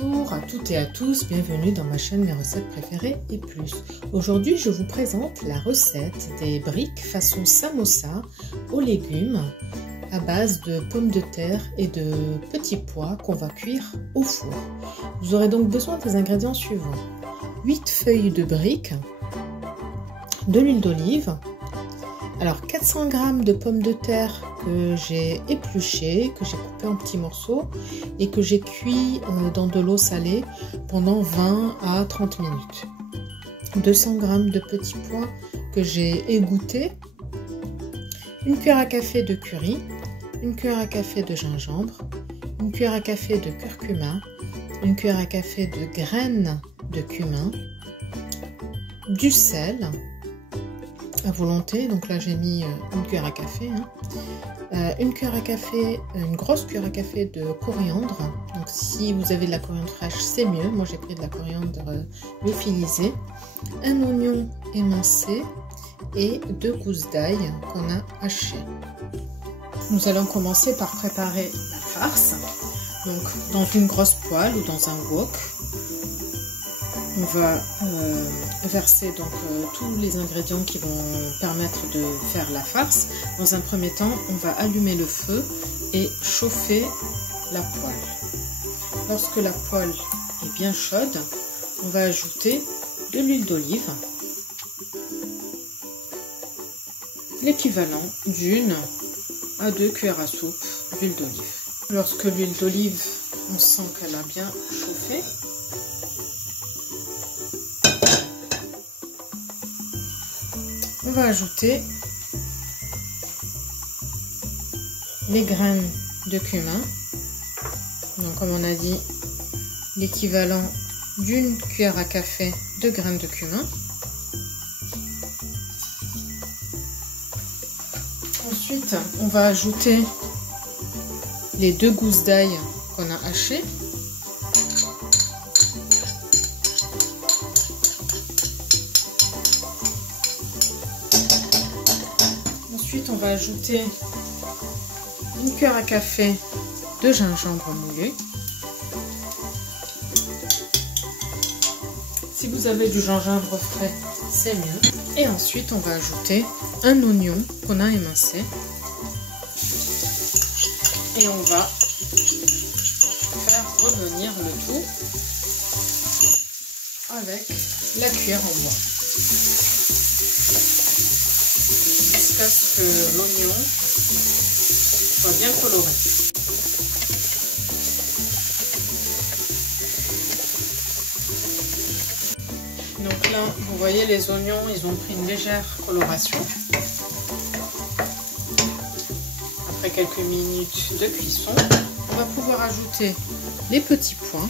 Bonjour à toutes et à tous, bienvenue dans ma chaîne Mes recettes préférées et plus. Aujourd'hui je vous présente la recette des briques façon samosa aux légumes à base de pommes de terre et de petits pois qu'on va cuire au four. Vous aurez donc besoin des ingrédients suivants: 8 feuilles de briques, de l'huile d'olive, alors 400 g de pommes de terre que j'ai épluchées, que j'ai coupées en petits morceaux et que j'ai cuit dans de l'eau salée pendant 20 à 30 minutes. 200 g de petits pois que j'ai égouttés, une cuillère à café de curry, une cuillère à café de gingembre, une cuillère à café de curcuma, une cuillère à café de graines de cumin, du sel à volonté, donc là j'ai mis une cuillère à café, une cuillère à café, une grosse cuillère à café de coriandre. Donc si vous avez de la coriandre fraîche c'est mieux, moi j'ai pris de la coriandre lyophilisée, un oignon émincé et 2 gousses d'ail qu'on a hachées. Nous allons commencer par préparer la farce. Donc dans une grosse poêle ou dans un wok, on va verser donc tous les ingrédients qui vont permettre de faire la farce. Dans un premier temps, on va allumer le feu et chauffer la poêle. Lorsque la poêle est bien chaude, on va ajouter de l'huile d'olive, l'équivalent d'1 à 2 cuillères à soupe d'huile d'olive. Lorsque l'huile d'olive, on sent qu'elle a bien chauffé, on va ajouter les graines de cumin. Donc comme on a dit, l'équivalent d'1 cuillère à café de graines de cumin. Ensuite, on va ajouter les 2 gousses d'ail qu'on a hachées. Ensuite, on va ajouter une cuillère à café de gingembre moulu. Si vous avez du gingembre frais, c'est mieux. Et ensuite, on va ajouter un oignon qu'on a émincé. Et on va faire revenir le tout avec la cuillère en bois, jusqu'à ce que l'oignon soit bien coloré. Donc là, vous voyez, les oignons, ils ont pris une légère coloration. Après quelques minutes de cuisson, on va pouvoir ajouter les petits pois.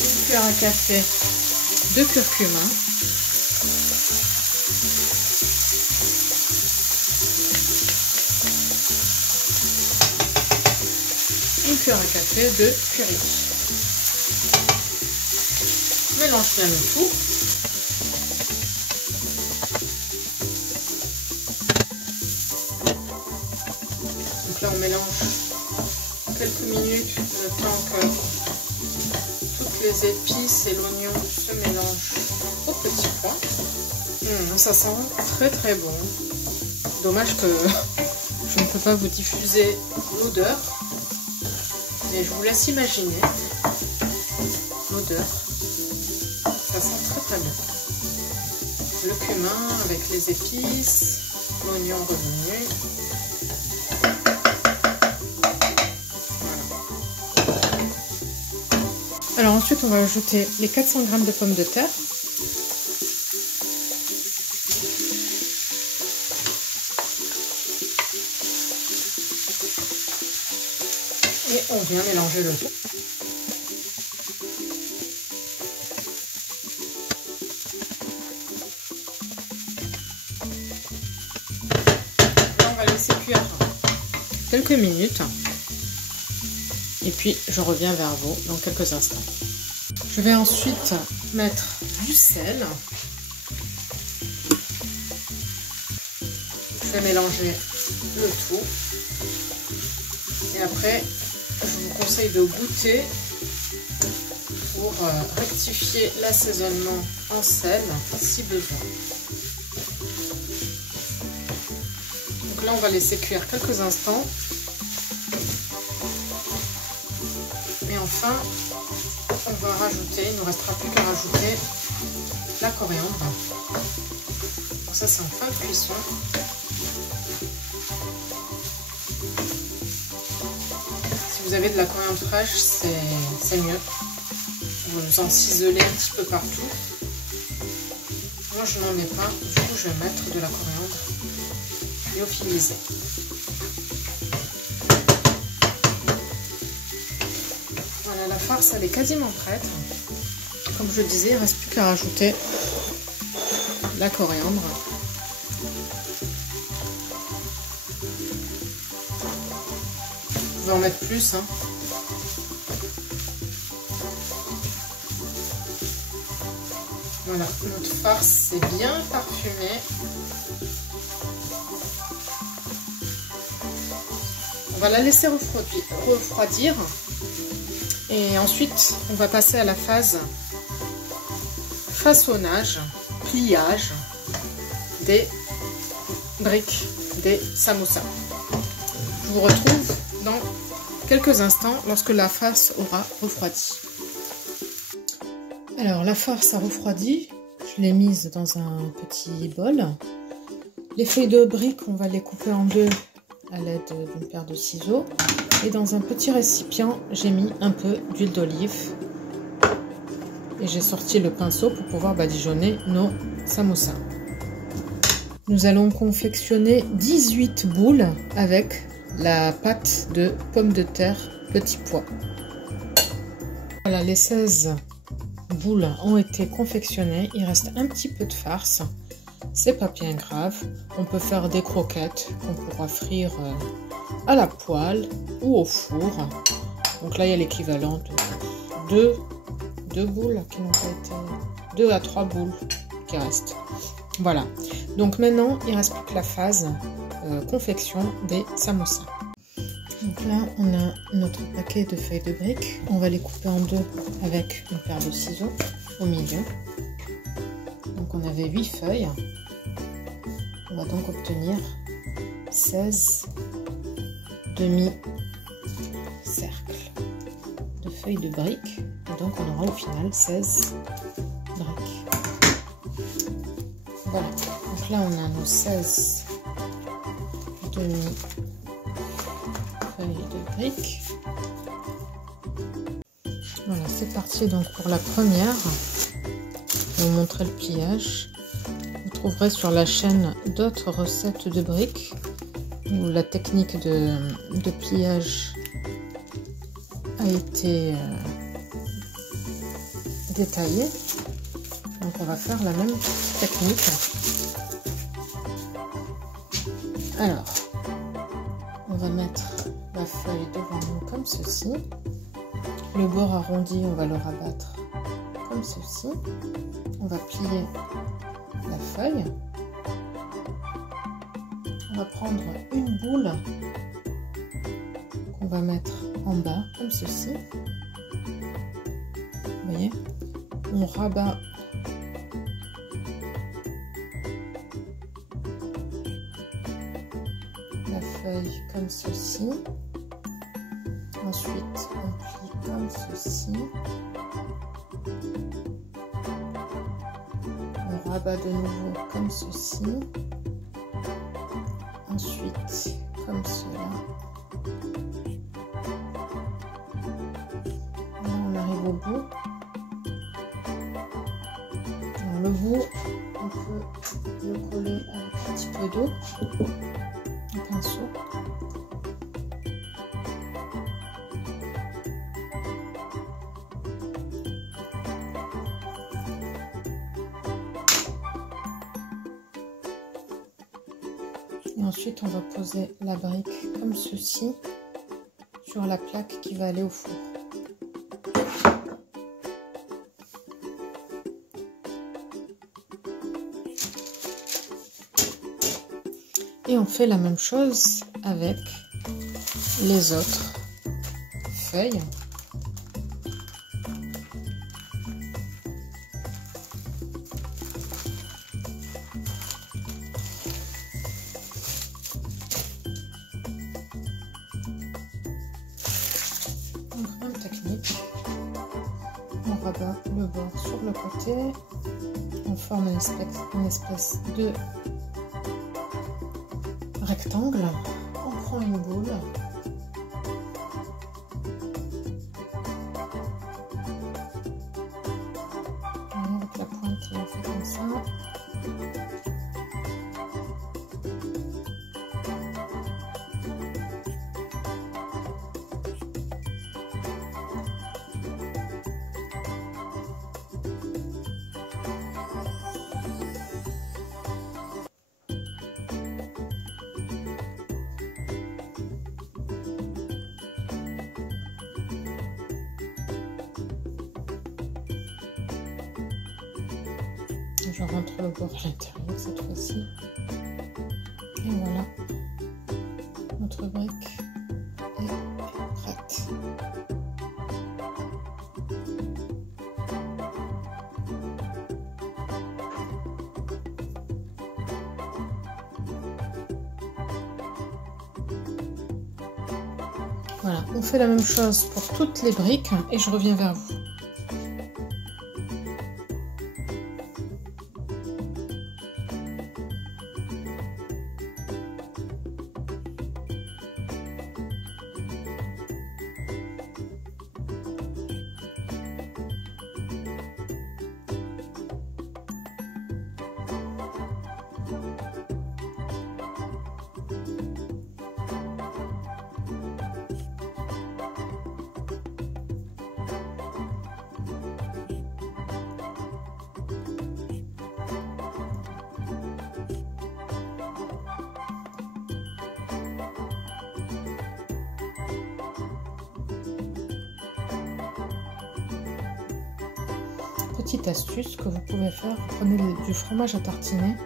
Une cuillère à café de curcuma. Une cuillère à café de curry. Mélange bien le tout. Donc là on mélange quelques minutes, le temps que toutes les épices et l'oignon se mélangent au petit pois. Ça sent très très bon. Dommage que je ne peux pas vous diffuser l'odeur, mais je vous laisse imaginer l'odeur. Ça sent très très bien. Le cumin avec les épices, l'oignon revenu. Voilà. Alors ensuite on va ajouter les 400 g de pommes de terre. Et on vient mélanger le tout. Laisser cuire quelques minutes et puis je reviens vers vous dans quelques instants. Je vais ensuite mettre du sel, Je vais mélanger le tout. Et après, je vous conseille de goûter pour rectifier l'assaisonnement en sel si besoin. Donc là, on va laisser cuire quelques instants. Et enfin, on va rajouter, il ne nous restera plus qu'à rajouter la coriandre. Donc ça, c'est en fin de cuisson. Si vous avez de la coriandre fraîche, c'est mieux. Vous en ciselez un petit peu partout. Moi, je n'en ai pas. Du coup, je vais mettre de la coriandre lyophilisée. Voilà, la farce, elle est quasiment prête. Comme je disais, il ne reste plus qu'à rajouter la coriandre. Vous pouvez en mettre plus, hein. Voilà, notre farce est bien parfumée. On va la laisser refroidir. Et ensuite, on va passer à la phase façonnage, pliage des briques, des samosas. Je vous retrouve dans quelques instants lorsque la farce aura refroidi. Alors la farce a refroidi, je l'ai mise dans un petit bol. Les feuilles de briques, on va les couper en deux à l'aide d'une paire de ciseaux. Et dans un petit récipient, j'ai mis un peu d'huile d'olive. Et j'ai sorti le pinceau pour pouvoir badigeonner nos samosas. Nous allons confectionner 18 boules avec la pâte de pommes de terre petit pois. Voilà, les 16 boules ont été confectionnées. Il reste un petit peu de farce. C'est pas bien grave. On peut faire des croquettes qu'on pourra frire à la poêle ou au four. Donc là, il y a l'équivalent de deux boules qui n'ont pas été... 2 à 3 boules qui restent. Voilà. Donc maintenant, il ne reste plus que la phase confection des samosas. Donc là, on a notre paquet de feuilles de briques. On va les couper en deux avec une paire de ciseaux au milieu. Donc on avait 8 feuilles. On va donc obtenir 16 demi-cercles de feuilles de briques. Et donc on aura au final 16 briques. Voilà. Donc là, on a nos 16 demi de briques. Voilà, c'est parti donc pour la première. Je vais vous montrer le pliage. Vous trouverez sur la chaîne d'autres recettes de briques où la technique de pliage a été détaillée. Donc on va faire la même technique. Alors, on va mettre la feuille devant nous comme ceci. Le bord arrondi, on va le rabattre comme ceci. On va plier la feuille. On va prendre une boule qu'on va mettre en bas comme ceci. Vous voyez, on rabat la feuille comme ceci. Ensuite, on plie comme ceci. On rabat de nouveau comme ceci. Ensuite, comme cela. Là, on arrive au bout. Alors, le bout, on peut le coller avec un petit peu d'eau, un pinceau. Et ensuite, on va poser la brique comme ceci sur la plaque qui va aller au four. Et on fait la même chose avec les autres feuilles. Donc même technique, on rabat le bord sur le côté, on forme une espèce de rectangle, on prend une boule, et avec la pointe on fait comme ça. Je rentre le bord à l'intérieur cette fois-ci. Et voilà, notre brique est prête. Voilà, on fait la même chose pour toutes les briques et je reviens vers vous. Petite astuce que vous pouvez faire, vous prenez du fromage à tartiner,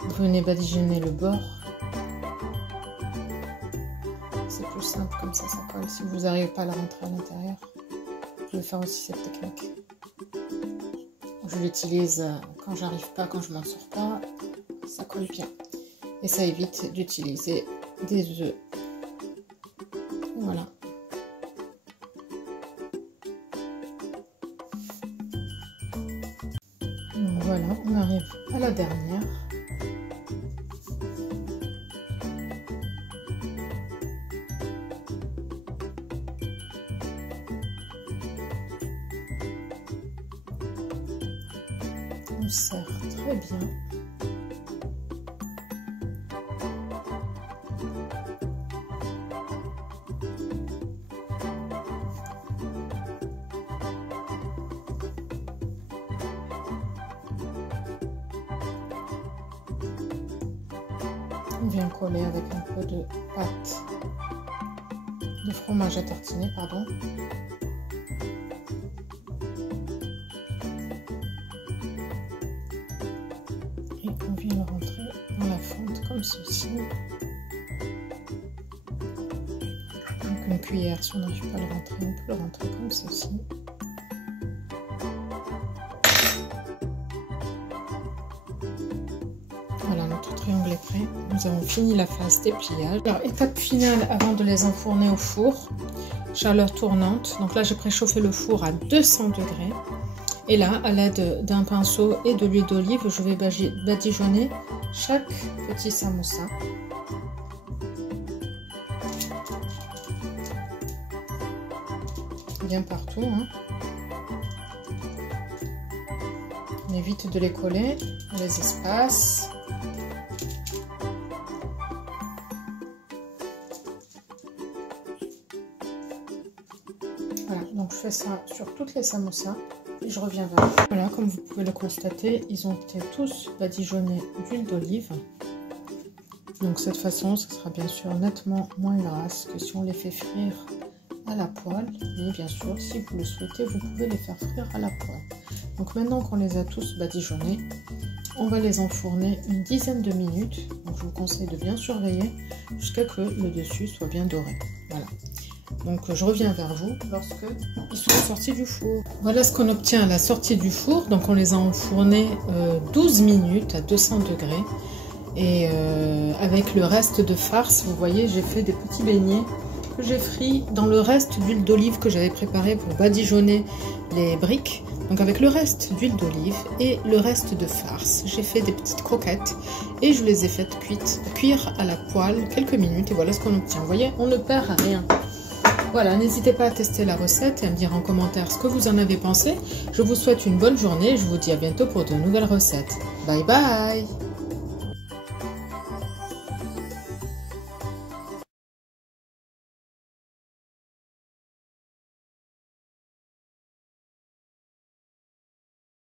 vous venez badigeonner le bord, c'est plus simple comme ça colle. Si vous n'arrivez pas à la rentrer à l'intérieur, vous pouvez faire aussi cette technique. Je l'utilise quand j'arrive pas, quand je m'en sors pas, ça colle bien et ça évite d'utiliser des œufs. Voilà. Donc voilà, on arrive à la dernière. On serre très bien. On vient coller avec un peu de pâte de fromage à tartiner, pardon. Et on vient le rentrer dans la fente comme ceci. Donc une cuillère, si on n'arrive pas à le rentrer, on peut le rentrer comme ceci. Voilà, notre triangle est prêt. Nous avons fini la phase dépliage. Alors, étape finale avant de les enfourner au four. Chaleur tournante. Donc là, j'ai préchauffé le four à 200 degrés. Et là, à l'aide d'un pinceau et de l'huile d'olive, je vais badigeonner chaque petit samosa. Bien partout, hein. On évite de les coller dans les espaces. Voilà, donc je fais ça sur toutes les samosas et je reviens vers vous. Voilà, comme vous pouvez le constater, ils ont été tous badigeonnés d'huile d'olive. Donc cette façon, ce sera bien sûr nettement moins grasse que si on les fait frire à la poêle. Mais bien sûr, si vous le souhaitez, vous pouvez les faire frire à la poêle. Donc maintenant qu'on les a tous badigeonnés, on va les enfourner une dizaine de minutes. Donc, je vous conseille de bien surveiller jusqu'à que le dessus soit bien doré. Voilà. Donc je reviens vers vous lorsque ils seront sortis du four. Voilà ce qu'on obtient à la sortie du four. Donc on les a enfournés 12 minutes à 200 degrés. Et avec le reste de farce, vous voyez, j'ai fait des petits beignets que j'ai frits dans le reste d'huile d'olive que j'avais préparé pour badigeonner les briques. Donc avec le reste d'huile d'olive et le reste de farce, j'ai fait des petites croquettes et je les ai faites cuire à la poêle quelques minutes. Et voilà ce qu'on obtient. Vous voyez, on ne perd rien. Voilà, n'hésitez pas à tester la recette et à me dire en commentaire ce que vous en avez pensé. Je vous souhaite une bonne journée et je vous dis à bientôt pour de nouvelles recettes. Bye bye!